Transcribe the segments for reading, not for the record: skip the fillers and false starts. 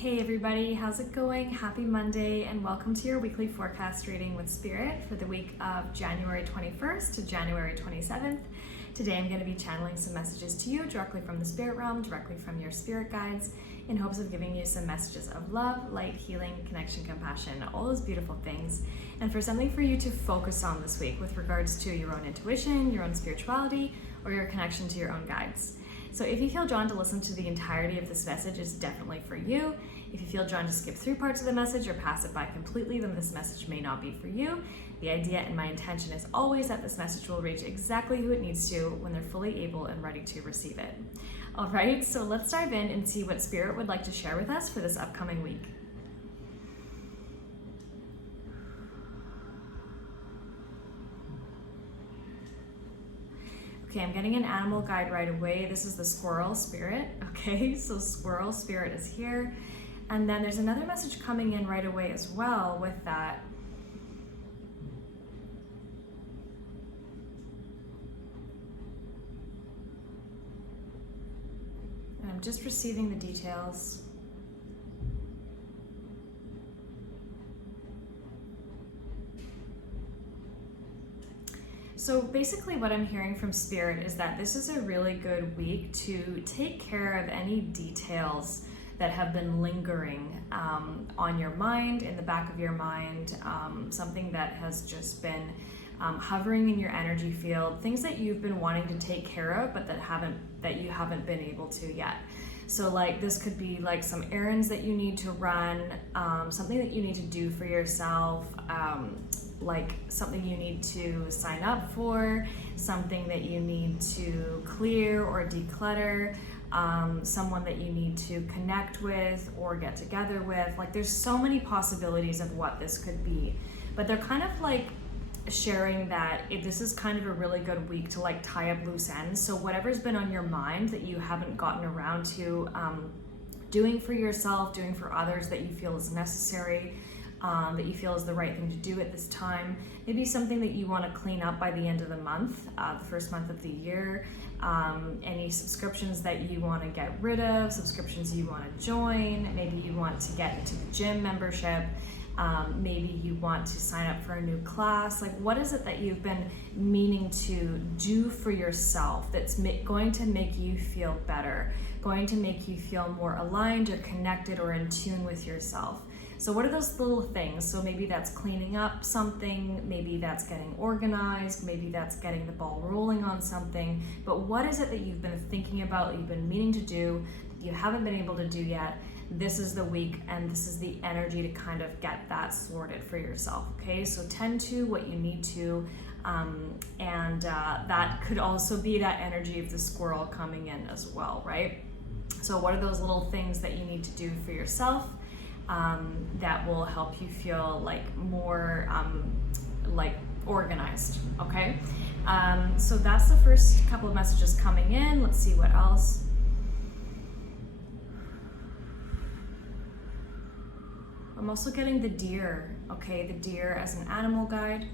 Hey everybody, how's it going? Happy Monday and welcome to your weekly forecast reading with Spirit for the week of January 21st to January 27th. Today I'm going to be channeling some messages to you directly from the spirit realm, directly from your spirit guides, in hopes of giving you some messages of love, light, healing, connection, compassion, all those beautiful things, and for something for you to focus on this week with regards to your own intuition, your own spirituality, or your connection to your own guides. So if you feel drawn to listen to the entirety of this message, it's definitely for you. If you feel drawn to skip through parts of the message or pass it by completely, then this message may not be for you. The idea and my intention is always that this message will reach exactly who it needs to when they're fully able and ready to receive it. All right, so let's dive in and see what Spirit would like to share with us for this upcoming week. Okay, I'm getting an animal guide right away. This is the squirrel spirit. Okay, so squirrel spirit is here. And then there's another message coming in right away as well with that. And I'm just receiving the details. So basically what I'm hearing from Spirit is that this is a really good week to take care of any details that have been lingering on your mind, in the back of your mind, something that has just been hovering in your energy field, things that you've been wanting to take care of but that you haven't been able to yet. So like this could be like some errands that you need to run, something that you need to do for yourself, like something you need to sign up for, something that you need to clear or declutter, someone that you need to connect with or get together with. Like there's so many possibilities of what this could be, but they're kind of like sharing that this is kind of a really good week to like tie up loose ends. So whatever's been on your mind that you haven't gotten around to doing for yourself, doing for others that you feel is necessary, that you feel is the right thing to do at this time. Maybe something that you want to clean up by the end of the month, the first month of the year. Any subscriptions that you want to get rid of, subscriptions you want to join. Maybe you want to get into the gym membership. Maybe you want to sign up for a new class. Like what is it that you've been meaning to do for yourself that's going to make you feel better, going to make you feel more aligned or connected or in tune with yourself? So what are those little things? So maybe that's cleaning up something, maybe that's getting organized, maybe that's getting the ball rolling on something. But what is it that you've been thinking about, that you've been meaning to do, that you haven't been able to do yet? This is the week and this is the energy to kind of get that sorted for yourself, okay? So tend to what you need to, and that could also be that energy of the squirrel coming in as well, right? So what are those little things that you need to do for yourself that will help you feel like more like organized, okay? So that's the first couple of messages coming in. Let's see what else. I'm also getting the deer, okay? The deer as an animal guide.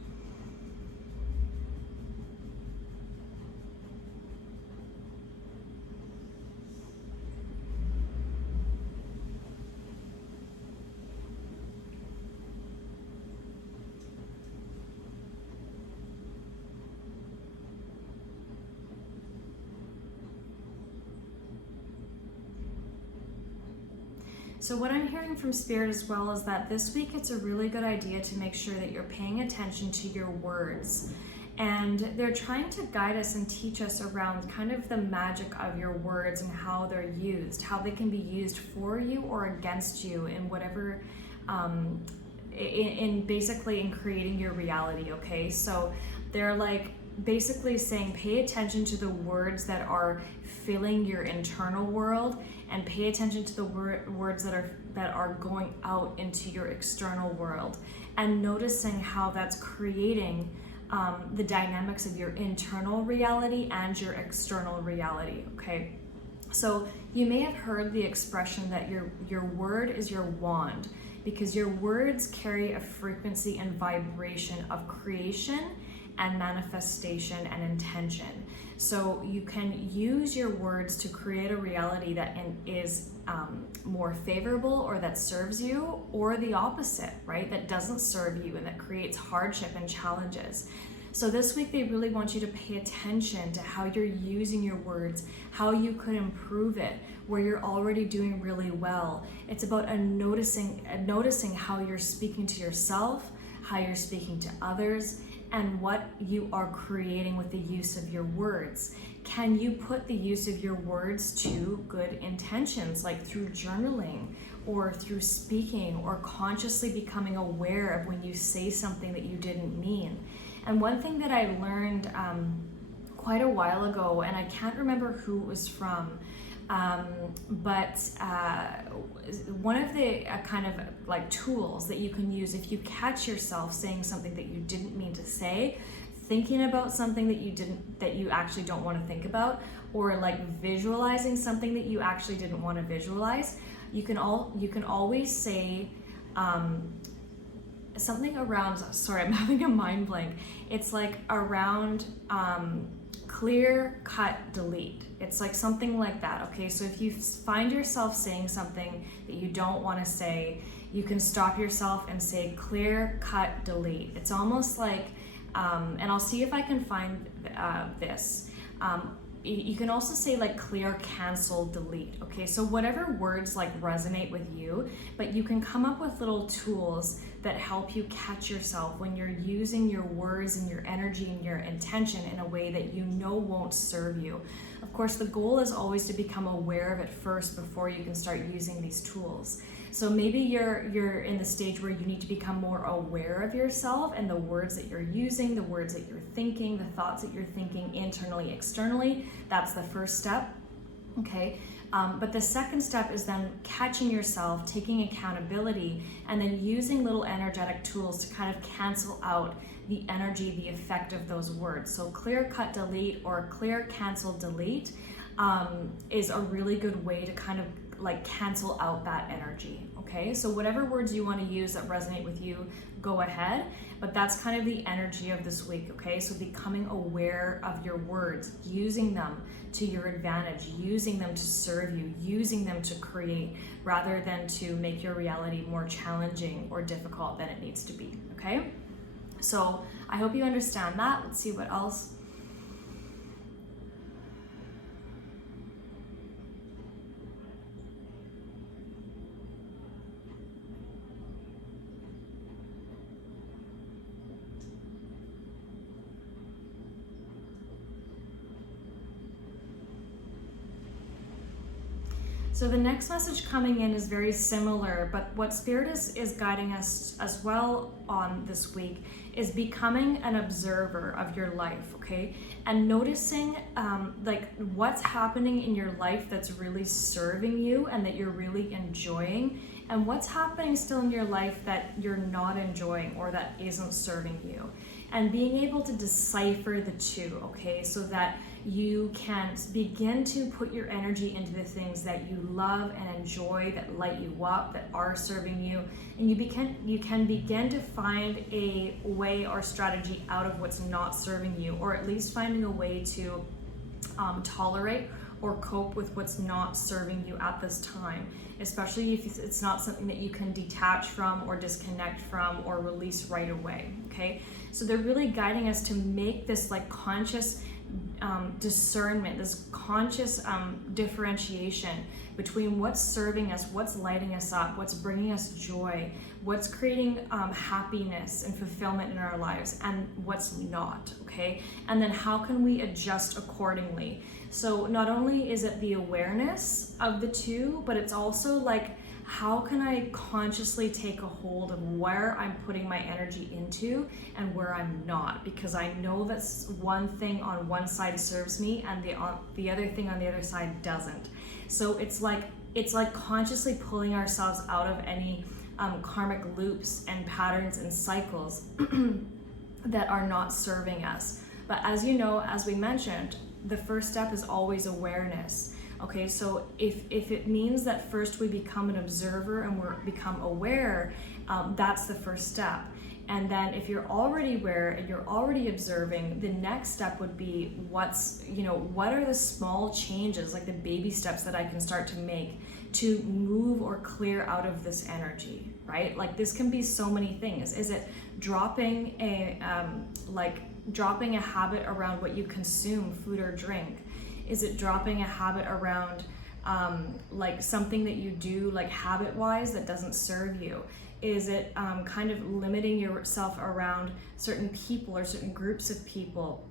So what I'm hearing from Spirit as well is that this week it's a really good idea to make sure that you're paying attention to your words. And they're trying to guide us and teach us around kind of the magic of your words and how they're used, how they can be used for you or against you in whatever, basically in creating your reality, okay? So they're like basically saying pay attention to the words that are filling your internal world and pay attention to the words that are going out into your external world, and noticing how that's creating the dynamics of your internal reality and your external reality, okay? So you may have heard the expression that your word is your wand, because your words carry a frequency and vibration of creation and manifestation and intention. So you can use your words to create a reality that is more favorable, or that serves you, or the opposite, right? That doesn't serve you and that creates hardship and challenges. So this week they really want you to pay attention to how you're using your words, how you could improve it, where you're already doing really well. It's about noticing how you're speaking to yourself, how you're speaking to others, and what you are creating with the use of your words. Can you put the use of your words to good intentions, like through journaling or through speaking, or consciously becoming aware of when you say something that you didn't mean? And one thing that I learned quite a while ago, and I can't remember who it was from, but one of the kind of like tools that you can use if you catch yourself saying something that you didn't mean to say, thinking about something that you actually don't want to think about, or like visualizing something that you actually didn't want to visualize, you can always say something around, sorry, I'm having a mind blank. It's like around clear, cut, delete. It's like something like that, okay? So if you find yourself saying something that you don't want to say, you can stop yourself and say clear, cut, delete. It's almost like, and I'll see if I can find this. You can also say like clear, cancel, delete, okay? So whatever words like resonate with you, but you can come up with little tools that help you catch yourself when you're using your words and your energy and your intention in a way that you know won't serve you. Of course, the goal is always to become aware of it first before you can start using these tools. So maybe you're in the stage where you need to become more aware of yourself and the words that you're using, the words that you're thinking, the thoughts that you're thinking internally, externally. That's the first step, okay? But the second step is then catching yourself, taking accountability, and then using little energetic tools to kind of cancel out the energy, the effect of those words. So clear, cut, delete, or clear, cancel, delete is a really good way to kind of like cancel out that energy, okay? So whatever words you want to use that resonate with you, go ahead, but that's kind of the energy of this week, okay? So becoming aware of your words, using them to your advantage, using them to serve you, using them to create, rather than to make your reality more challenging or difficult than it needs to be, okay? So I hope you understand that. Let's see what else. So the next message coming in is very similar, but what Spirit is guiding us as well on this week is becoming an observer of your life, okay? And noticing like what's happening in your life that's really serving you and that you're really enjoying, and what's happening still in your life that you're not enjoying or that isn't serving you. And being able to decipher the two, okay? So that you can begin to put your energy into the things that you love and enjoy, that light you up, that are serving you, and you can begin to find a way or strategy out of what's not serving you, or at least finding a way to tolerate or cope with what's not serving you at this time, especially if it's not something that you can detach from or disconnect from or release right away, okay? So they're really guiding us to make this like conscious discernment, this conscious differentiation between what's serving us, what's lighting us up, what's bringing us joy, what's creating happiness and fulfillment in our lives, and what's not, okay? And then how can we adjust accordingly? So not only is it the awareness of the two, but it's also like, how can I consciously take a hold of where I'm putting my energy into and where I'm not? Because I know that one thing on one side serves me and the other thing on the other side doesn't. So it's like consciously pulling ourselves out of any karmic loops and patterns and cycles that are not serving us. But as you know, as we mentioned, the first step is always awareness. Okay, so if it means that first we become an observer and we become aware, that's the first step. And then if you're already aware and you're already observing, the next step would be what are the small changes, like the baby steps that I can start to make to move or clear out of this energy, right? Like this can be so many things. Is it dropping a habit around what you consume, food or drink? Is it dropping a habit around like something that you do like habit-wise that doesn't serve you? Is it kind of limiting yourself around certain people or certain groups of people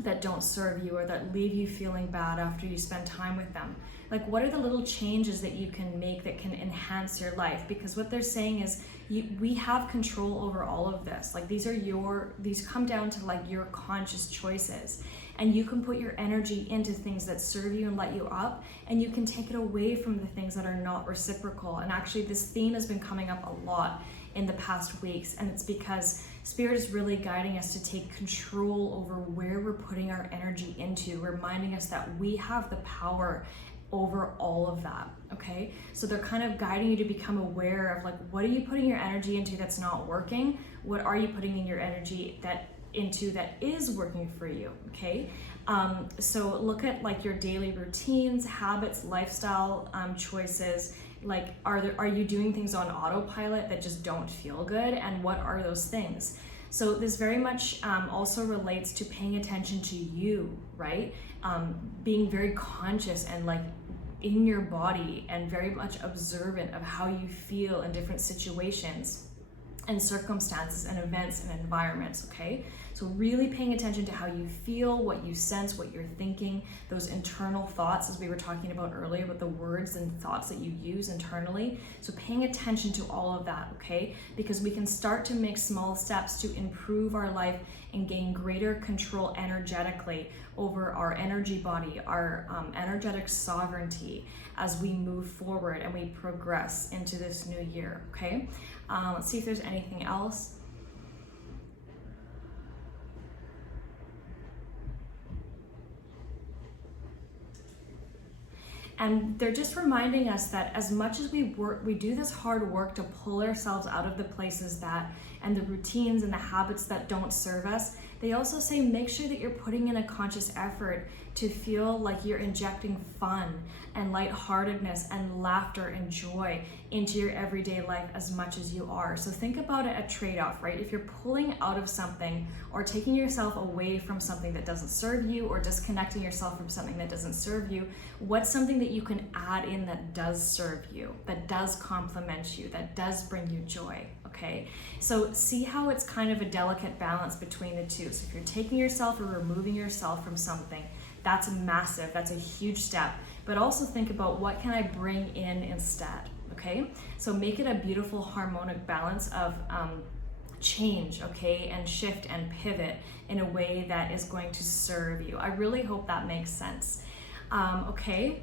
that don't serve you or that leave you feeling bad after you spend time with them? Like, what are the little changes that you can make that can enhance your life? Because what they're saying is we have control over all of this. Like these come down to like your conscious choices, and you can put your energy into things that serve you and light you up, and you can take it away from the things that are not reciprocal. And actually this theme has been coming up a lot in the past weeks, and it's because Spirit is really guiding us to take control over where we're putting our energy into, reminding us that we have the power over all of that. Okay, so they're kind of guiding you to become aware of like, what are you putting your energy into that's not working? What are you putting in your energy that is working for you? Okay, so look at like your daily routines, habits, lifestyle choices. Like, are you doing things on autopilot that just don't feel good? And what are those things? So this very much also relates to paying attention to you, right? Being very conscious and like in your body and very much observant of how you feel in different situations and circumstances and events and environments, okay? So really paying attention to how you feel, what you sense, what you're thinking, those internal thoughts, as we were talking about earlier, with the words and thoughts that you use internally. So paying attention to all of that, okay? Because we can start to make small steps to improve our life and gain greater control energetically over our energy body, our energetic sovereignty as we move forward and we progress into this new year, okay? Let's see if there's anything else. And they're just reminding us that as much as we do this hard work to pull ourselves out of the places that, and the routines and the habits that don't serve us, they also say make sure that you're putting in a conscious effort to feel like you're injecting fun and lightheartedness and laughter and joy into your everyday life as much as you are. So think about it a trade-off, right? If you're pulling out of something or taking yourself away from something that doesn't serve you or disconnecting yourself from something that doesn't serve you, what's something that you can add in that does serve you, that does complement you, that does bring you joy, okay? So see how it's kind of a delicate balance between the two. So if you're taking yourself or removing yourself from something, that's massive, that's a huge step. But also think about what can I bring in instead, okay? So make it a beautiful harmonic balance of change, okay, and shift and pivot in a way that is going to serve you. I really hope that makes sense. Okay.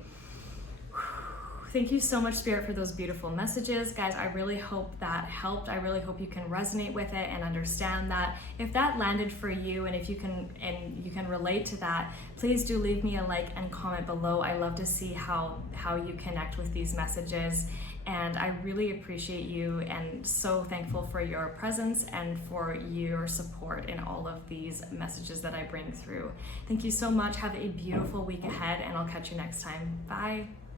Thank you so much, Spirit, for those beautiful messages. Guys, I really hope that helped. I really hope you can resonate with it and understand that. If that landed for you and if you can relate to that, please do leave me a like and comment below. I love to see how you connect with these messages. And I really appreciate you and so thankful for your presence and for your support in all of these messages that I bring through. Thank you so much. Have a beautiful week ahead, and I'll catch you next time. Bye.